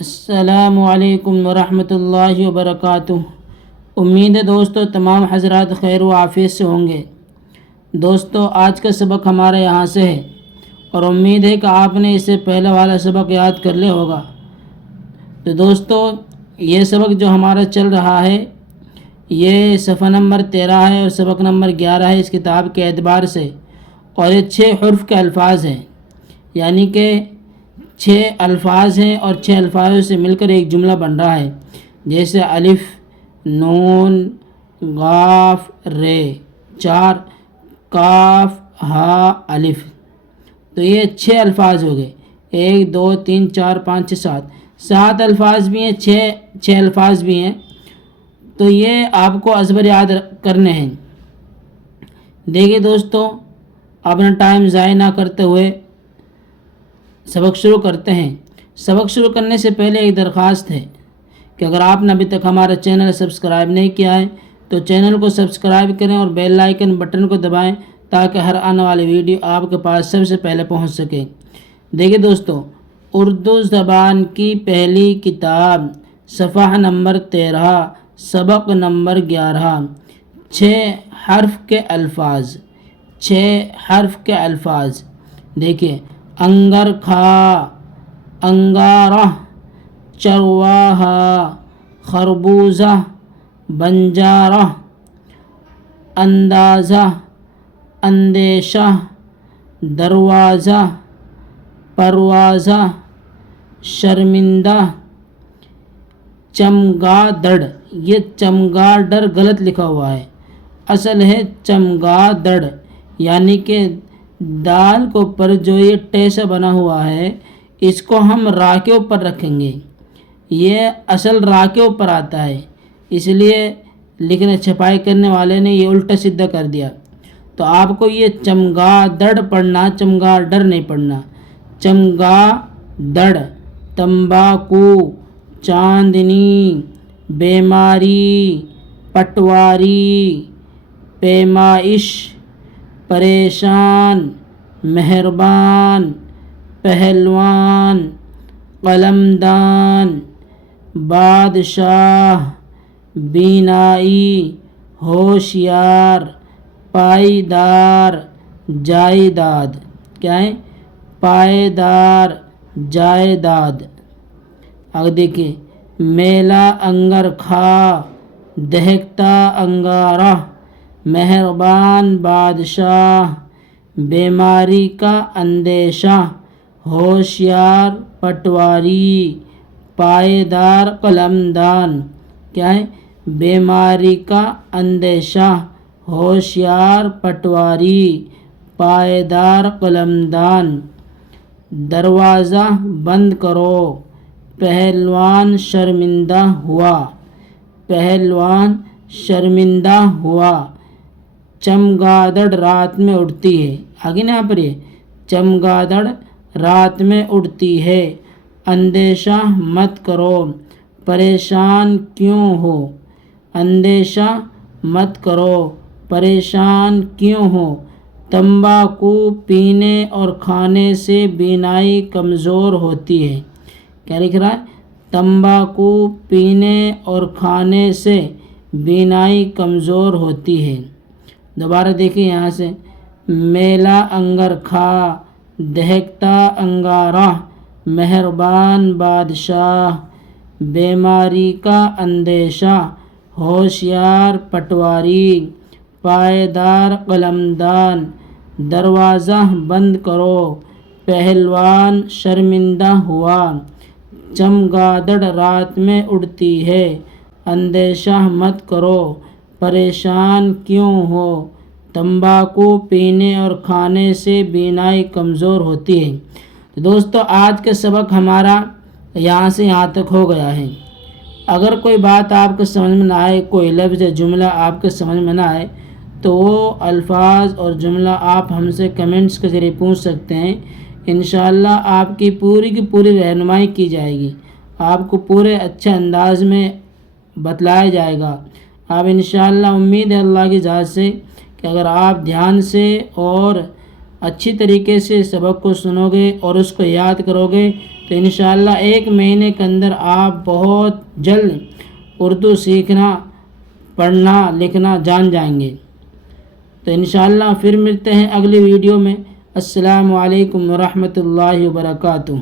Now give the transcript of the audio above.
السلام علیکم ورحمۃ اللہ وبرکاتہ۔ امید ہے دوستو تمام حضرات خیر و عافیت سے ہوں گے۔ دوستو آج کا سبق ہمارے یہاں سے ہے اور امید ہے کہ آپ نے اس سے پہلے والا سبق یاد کر لیا ہوگا۔ تو دوستو یہ سبق جو ہمارا چل رہا ہے یہ صفحہ نمبر 13 ہے اور سبق نمبر 11 ہے اس کتاب کے اعتبار سے، اور یہ 6 حرف کے الفاظ ہیں، یعنی کہ 6 الفاظ ہیں اور 6 الفاظوں سے مل کر ایک جملہ بن رہا ہے، جیسے الف، نون، قاف، رے، 4 کاف ہا الف۔ تو یہ 6 الفاظ ہو گئے، 1 2 3 4 5 6 7 الفاظ بھی ہیں، 6 الفاظ بھی ہیں۔ تو یہ آپ کو ازبر یاد کرنے ہیں۔ دیکھیے دوستو، اپنا ٹائم ضائع نہ کرتے ہوئے سبق شروع کرتے ہیں۔ سبق شروع کرنے سے پہلے ایک درخواست ہے کہ اگر آپ نے ابھی تک ہمارا چینل سبسکرائب نہیں کیا ہے تو چینل کو سبسکرائب کریں اور بیل آئیکن بٹن کو دبائیں تاکہ ہر آنے والی ویڈیو آپ کے پاس سب سے پہلے پہنچ سکے۔ دیکھیے دوستو، اردو زبان کی پہلی کتاب، صفحہ نمبر 13، سبق نمبر 11، 6 حرف کے الفاظ، 6 حرف کے الفاظ۔ دیکھیے، انگر کھا، انگارہ، چرواہا، خربوزہ، بنجارہ، اندازہ، اندیشہ، دروازہ، پروازہ، شرمندہ، چمگادڑ۔ یہ چمگادڑ غلط لکھا ہوا ہے، اصل ہے چمگادڑ، یعنی کہ دال کے اوپر جو یہ ٹے سے بنا ہوا ہے اس کو ہم را کے اوپر رکھیں گے، یہ اصل را کے اوپر آتا ہے، اس لیے لکھنے چھپائی کرنے والے نے یہ الٹا سیدھا کر دیا۔ تو آپ کو یہ چمگادڑ پڑھنا، چمگادڑ نہیں پڑھنا۔ چمگادڑ، تمباکو، چاندنی، بیماری، پٹواری، پیمائش، پریشان، مہربان، پہلوان، قلمدان، بادشاہ، بینائی، ہوشیار، پائیدار، جائیداد۔ کیا ہے؟ پائیدار، جائیداد۔ اب دیکھیں، میلا انگر کھا، دہکتا انگارہ، مہربان بادشاہ، بیماری کا اندیشہ، ہوشیار پٹواری، پائیدار قلمدان۔ کیا ہے؟ بیماری کا اندیشہ، ہوشیار پٹواری، پائیدار قلمدان۔ دروازہ بند کرو، پہلوان شرمندہ ہوا، پہلوان شرمندہ ہوا۔ چمگادڑ رات میں اڑتی ہے، آگے نا یہاں پر یہ چمگادڑ رات میں اڑتی ہے۔ اندیشہ مت کرو، پریشان کیوں ہو، اندیشہ مت کرو، پریشان کیوں ہو۔ تمباکو پینے اور کھانے سے بینائی کمزور ہوتی ہے۔ کیا لکھ رہا ہے؟ تمباکو پینے اور کھانے سے بینائی کمزور ہوتی ہے۔ دوبارہ دیکھیں یہاں سے، میلا انگر کھا، دہکتا انگارہ، مہربان بادشاہ، بیماری کا اندیشہ، ہوشیار پٹواری، پائیدار قلمدان۔ دروازہ بند کرو، پہلوان شرمندہ ہوا۔ چمگادڑ رات میں اڑتی ہے، اندیشہ مت کرو، پریشان کیوں ہو۔ تمباکو پینے اور کھانے سے بینائی کمزور ہوتی ہے۔ تو دوستو آج کا سبق ہمارا یہاں سے یہاں تک ہو گیا ہے۔ اگر کوئی بات آپ کو سمجھ میں نہ آئے، کوئی لفظ یا جملہ آپ کو سمجھ میں نہ آئے تو وہ الفاظ اور جملہ آپ ہم سے کمنٹس کے ذریعے پوچھ سکتے ہیں۔ انشاءاللہ آپ کی پوری رہنمائی کی جائے گی، آپ کو پورے اچھے انداز میں بتلایا جائے گا۔ آپ انشاءاللہ، امید ہے اللہ کی ذات سے کہ اگر آپ دھیان سے اور اچھی طریقے سے سبق کو سنو گے اور اس کو یاد کرو گے تو انشاءاللہ 1 مہینے کے اندر آپ بہت جلد اردو سیکھنا، پڑھنا، لکھنا جان جائیں گے۔ تو انشاءاللہ پھر ملتے ہیں اگلی ویڈیو میں۔ السلام علیکم ورحمۃ اللہ وبرکاتہ۔